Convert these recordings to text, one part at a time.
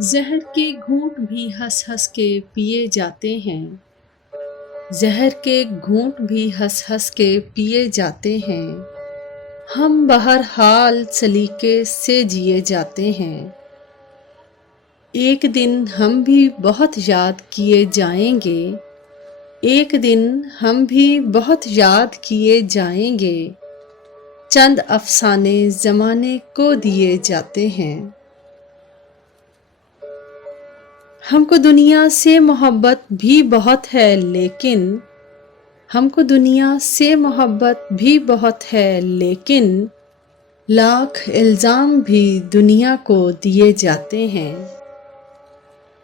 زہر کے گھونٹ بھی ہنس ہنس کے پیے جاتے ہیں، زہر کے گھونٹ بھی ہنس ہنس کے پیے جاتے ہیں، ہم بہرحال سلیقے سے جیے جاتے ہیں۔ ایک دن ہم بھی بہت یاد کیے جائیں گے، ایک دن ہم بھی بہت یاد کیے جائیں گے، چند افسانے زمانے کو دیے جاتے ہیں۔ ہم کو دنیا سے محبت بھی بہت ہے لیکن ہم کو دنیا سے محبت بھی بہت ہے لیکن لاکھ الزام بھی دنیا کو دیے جاتے ہیں۔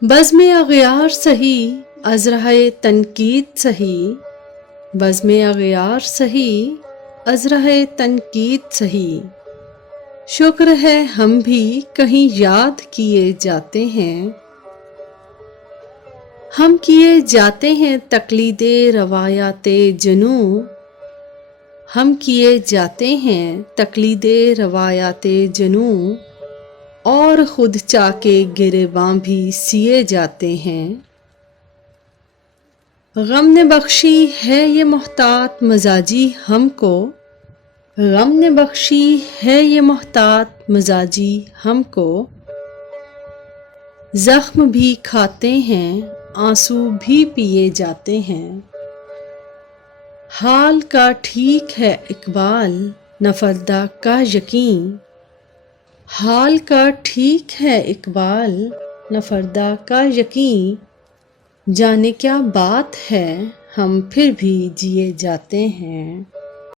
بزم اغیار سہی ازرہ تنقید سہی، بزم اغیار سہی ازرہ تنقید سہی، شکر ہے ہم بھی کہیں یاد کیے جاتے ہیں۔ ہم کیے جاتے ہیں تقلید روایات جنوں، ہم کیے جاتے ہیں تقلید روایات جنوں، اور خود چاکے گریباں بھی سیے جاتے ہیں۔ غم نے بخشی ہے یہ محتاط مزاجی ہم کو، غم نے بخشی ہے یہ محتاط مزاجی ہم کو، زخم بھی کھاتے ہیں آنسو بھی پیے جاتے ہیں۔ حال کا ٹھیک ہے اقبال نہ فردا کا یقین، حال کا ٹھیک ہے اقبال نہ فردا کا یقین، جانے کیا بات ہے ہم پھر بھی جیے جاتے ہیں۔